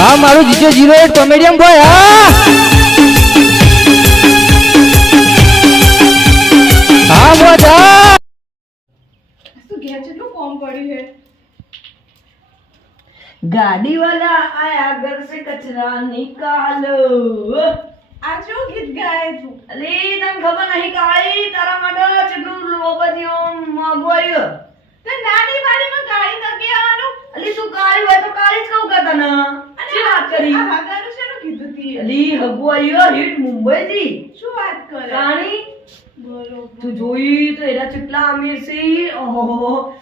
હા, મારું જીજો જીરો એટ કોમેડિયન બોય હા. હા, મોજા. તો ઘેર જેટલું કોમ પડ્યું છે ગાડી વાલા આયા ઘર સે કચરા નિકાલો. આ જો ગીત ગાય તું. અલી, તને ખબર નહીં કાળી તારા માટે કેટલું લોબદીઓ મગવાયું? તે નાની વાડીમાં ગાડી નથી આવવાનું અલી તું કાળી હોય તો કાળી જ કહું કે તને? શું વાત કરી? આ હાગાનું શેનું કીધું તી? અલી હગવાયો હિટ મુંબઈ થી શું વાત કરે? કાણી બરોબર. તું જોઈ તો એના કેટલા અમીર છે ઓહો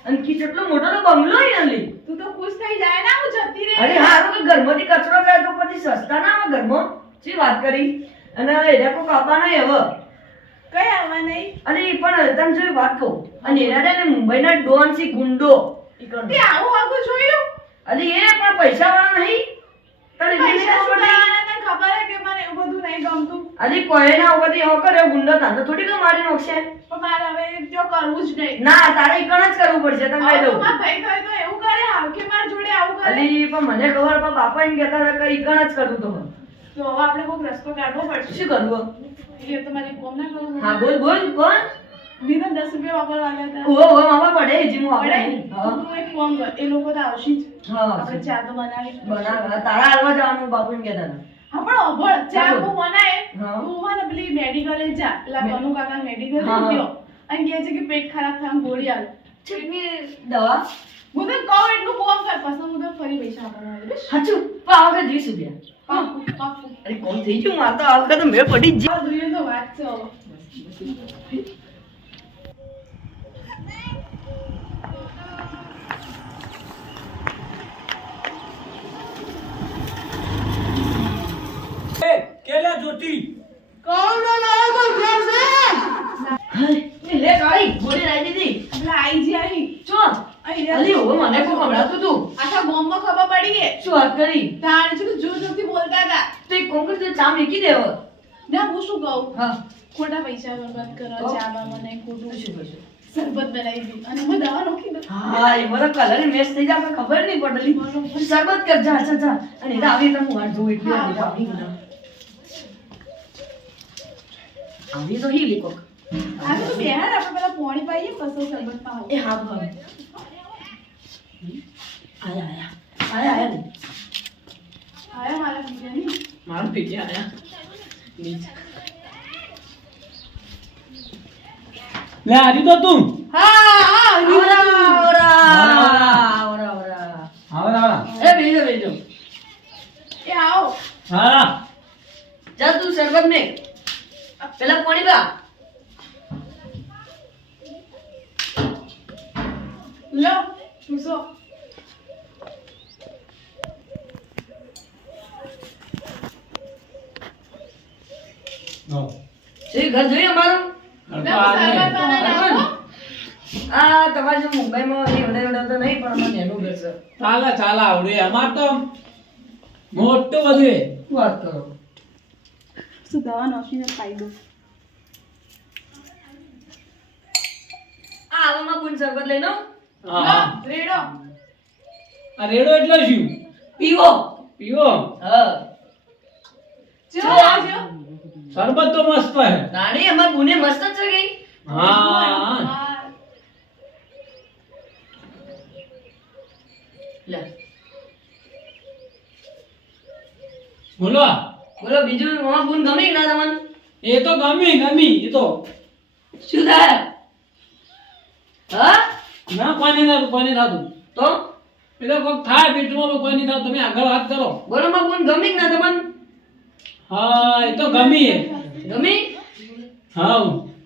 અંકી કેટલો મોટો નો બંગલો હે અલી. તું તો ખુશ થઈ જાય ને હું જતી રહી. અરે હારું કે ઘરમાંથી કચરો જાય તો પછી સસ્તા ના આવે ઘરમાં? શી વાત કરી? અને એના કોઈ કાપા નહીં હવે. કઈ નહીં? અને પણ તમે જો વાત કહું. અને છે ને મુંબઈના ડોન છે ગુંડો તે આવું આગું જોયું? અરે એ પણ પૈસા વાળા નહીં. તને પૈસા તને ખબર હે કે મને એવું બધું નહીં ગમતું? અલી કોઈના ઉપરથી એવો કર્યો ગુંડો તાને થોડી કે મારી નોખશે. પણ મારે હવે જો કરવું જ નહીં. ના તારે એકણ જ કરવું પડશે તમે કહી. દઉં મારા ભાઈ તો એવું કરે હાવ કે મારા જોડે આવું કરે. અરે પણ મને ખબર પણ બાપા એમ કહેતા હતા કે એકણ જ કરવું તો તો હવે આપણે કોઈક રસ્તો કાઢવો પડશે. શું કરવું એ તો મારી કોમ ના કરું હા બોલ બોલ કોણ? બીજા દસ રૂપિયા વાપરવાના હતા. ઓ ઓ મામા પડે જે હું પડે? તું એક ફોન કર. એ લોકો તો આવશે જ. હા આપણે ચા તો બનાવી બનાવ તારા હાલવા જવાનું બાપુ એમ કહેતા હતા. હા પણ અભળ ચા હું બનાવે હા. તું હોય પેલી મેડિકલે જા. પેલા મે- કનુ કાકા મેડિકલ. ગયો અને કહે છે કે પેટ ખરાબ થાય ગોળી આવે. ચટણી દવા? હું તો કહું એટલું કોમ કર. પછી હું તો ફરી પૈસા આપવાનું હાચું પણ આ વીસ રૂપિયા. અરે કોણ થઈ ગયું માતા તો આ વખતે મેં પડી જ તો વાત છે. કેલા જોતી જાય લે કાળી ગોળી લાવી દીધી પેલા આઈ જી આઈ ચો અલી હવે મને કોઈ સંભળાતું તું આખા ગામમાં ખબર પડી ગઈ શું વાત કરી તારે છે કે જોર જોરથી બોલતા હતા તો એક કોંકર તો ચા મેકી દેવો. ના હું શું કહું? હા. ખોટા પૈસા બરબાદ કરો? ચામાં મને ખોટું શું કરશું શરબત બનાવી દી અને હું દવા નાખી દઉં. હા એ મને કલર મેચ થઈ જાય ખબર નહીં પડેલી શરબત કર જા જા જા. અને આવી તો હું વાટ જોઉં એટલી હા, આવી તો આવી ગયું. આવી તો હીલી કોક. આજે તો બેહાર આપણે પેલા પોણી પાઈએ પછી શરબત પાવ એ હા ભાવ આયા આયા આયા. આયા આયા. મારા પીટી આયા નીચે લે આજી તો તું. હા હા આવરા આવરા આવરા. આવરા. આવરા આવરા. એ બેજો બેજો એ આવો. હા. જા તું શરબત ને. પેલા પાણી પા લો ચૂસો નો. ઘર જોઈએ અમારું? લો શરબત બનાવી નાખો. આ તમારે જો મુંબઈમાં એવડે એવડે તો નહીં પણ અમારે એનું ઘર છે. ચાલે ચાલે આવડે. અમાર તો મોટું બધું વાત કરો? શું દવા નાખીને ખાઈ આ આવામાં પૂન શરબત લઈ લો. હા. રેડો. આ રેડો એટલે શું? પીવો. પીવો? હા. જો. આવજો શરબત તો મસ્ત હે. નાની અમાર બુને મસ્ત જ છે ગઈ. હા. લે. બોલો બોલો બીજું મામા બુન ગમે ના તમને એ તો ગમી ગમી એ તો. શું થાય? હા? ના પાણી ના પાણી થતું તો? એટલે કોક થાય પેટમાં કોઈ નહીં થાય તમે આગળ વાત કરો. બોલો અમાર બુન ગમે ના તમને હા એ તો ગમી. હે ગમી? હા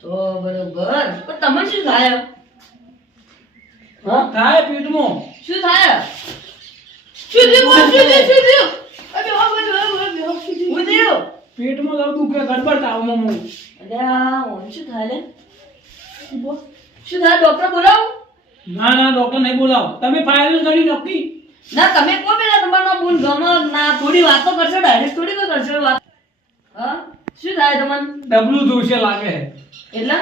તો બરોબર. પણ તમે શું થાય? હા? થાય પેટમાં શું થાય? શું થયું? શું થયું? શું થયું? અરે હા બધું બોલ બધું બોલ શું થયું? હું પેટમાં તો દુખે ગડબડ તાવમાં હું. અલ્યા ઓન શું થાય લે? શું થાય? ડોક્ટર બોલાવ? ના ના ડોક્ટર નહીં બોલાવો. તમે ફાઇલ કરી નક્કી. ના તમે કો પેલા તમારો બુન ગમો ના થોડી વાતો કરશો ડાયરેક્ટ થોડી કરશો વાત હા? શું થાય તમને? ડબલું દોષે લાગે. એટલે?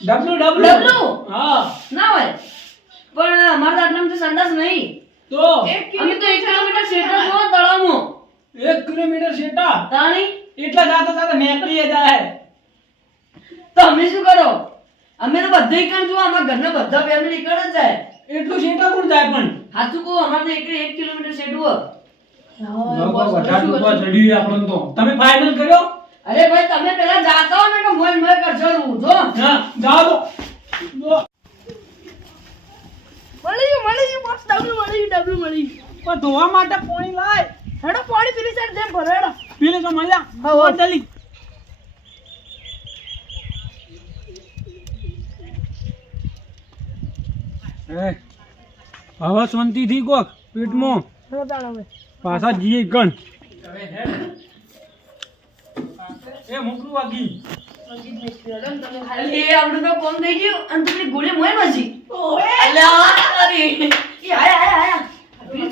ડબલું ડબલું ડબલું? હા. ના હોય. પણ અમારા આટલામાં તો સંડાસ નહીં. તો? એક અમે તો એક કિલોમીટર શેટા જો તળાવમાં તાણી? એટલા જાતા જાતા મેકરી જાય. તો અમે શું કરો? અમે તો બધા કામ જો અમારા ઘરના બધા ફેમિલી કરે જ જાય. એટલું શેટા કોણ જાય પણ. હાથું કહું અમારે તો એકડે એક કિલોમીટર શેડવું તમે ફાઇનલ કર્યો? અરે ભાઈ તમે પેલા જાતા ને કે મોય મોય કરશો હું જો. હા જાઓ. તો મળી મળી ગયું બોસ મળી ગયું મળી પણ ધોવા માટે પાણી લાય. હેડો પાણી પીલી સાઈડ જેમ ભરો હેડો. પીલે તો મળ્યા હા, હા. હવે શાંતિથી કોક પેટમાં. હવે. પાછા જીએ ગણ. એ મોકલું વાગી તો કોમ થઈ ગયું. અને ગોળી મોય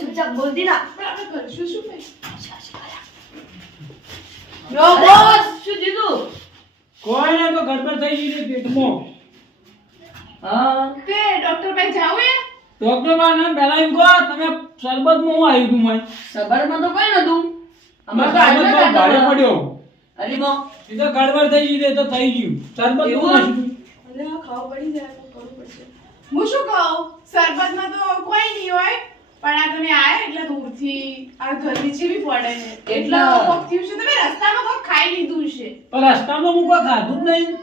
ચૂપચાપ બોલતી ના. કરશું શું બોસ શું દીધું કોઈ ને તો ગડબડ થઈ ગઈ છે પેટમાં. હા. તે ડોક્ટર પાસે જાવું ડોક્ટરમાં પહેલા એમ કહો તમે શરબતમાં હું આવ્યું તું મને સબરમાં તો કોઈ નતું અમાર તો શરબત ભારે પડ્યો. અરે બો. એ તો ગડબડ થઈ ગઈ તો થઈ ગયું. શરબત એવું? અરે આ ખાવા પડી જાય તો કરવું પડશે. હું શું કહું? શરબતમાં તો કોઈ નહીં હોય પણ આ તમે આયા એટલે દૂરથી આ ગરમી જેવી પડે ને એટલે. કોક થયું છે તમે રસ્તામાં કોક ખાઈ લીધું છે. પણ રસ્તામાં હું કોઈ ખાધું જ નહીં.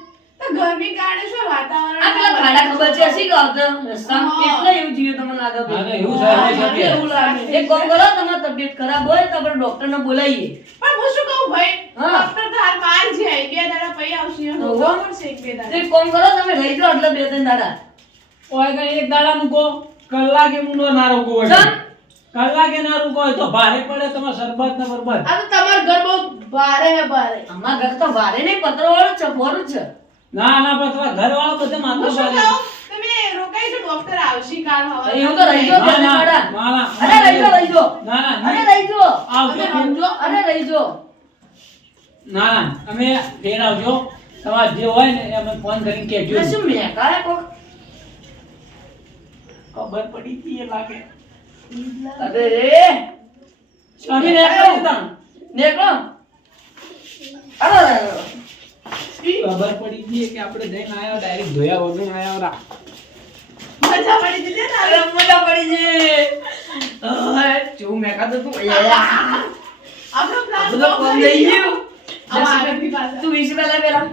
ગરમી કારણે શું વાતાવરણ આ ખાડા ખબર છે? હસી ગાવ રસ્તામાં કેટલા એવું જીવે તમને લાગે હા, એવું સાહેબ એવું લાગે એક કામ કરો તમારી તબિયત ખરાબ હોય તો આપણે ડોક્ટરને બોલાવીએ. પણ હું શું કહું ભાઈ? ડોક્ટર તો હાલ બહાર જાય બે દાડા પછી આવશે. તો હોવા એક બે દાડા. એક કામ કરો તમે રહી જાઓ એટલે બે ત્રણ દાડા. ઓય એક દાડા મૂકો. કલાકે મૂનો ના રોકો હોય? કલાકે ના રોકો હોય તો ભારે પડે તમારે શરબત ને બરબત. આ તો તમારું ઘર બહુ ભારે હે ભારે. અમારા ઘર તો ભારે નહીં પતરો વાળો છે છે. ના ના પણ તમારા ઘર વાળા બધા હું શું તમે રોકાઈ જો ડોક્ટર આવશે કાલ હવારે. એવું તો રહી જાઓ ના, ત્રણ ના, દાડા ના, ના. અરે રહી જાઓ રહી જાઓ. ના ના અરે રહી જાઓ. આવજો. સમજો અરે રહી જાઓ. ના ના અમે ઘેર આવજો. તમારે જે હોય ને અમે ફોન કરીને કહેજો. શું મેં કાંઈ કોક? ખબર પડી હતી એ લાગે. અરે અમે નીકળો. નીકળો. અરે. ખબર પડી ગઈ કે આપણે જઈને આયા ડાયરેક્ટ ધોયા વગર આયા રા. મજા પડી ગઈ ને અરે મજા પડી ગઈ અરે, શું મેં કાં તો તું. આપણો પ્લાન બધો કોમ થઈ ગયો. તું વિશે પહેલા પહેલા.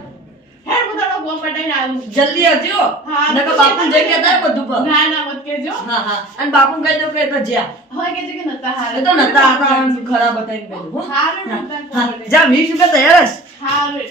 હેર હું ગોમ પટાઈને આવું જલ્દી આવજો હા, નકર બાપુ જે કહેતા હોય બધું પર ના ના મત કેજો હા હા. અને બાપુ કહી દો કે તો જ્યાં. હવે કહેજો કે નતા હારે. તો નતા હતા ખરાબ હતા એમ કીધું, હા, નતા જા વીસ રૂપિયા તૈયાર જ હારું.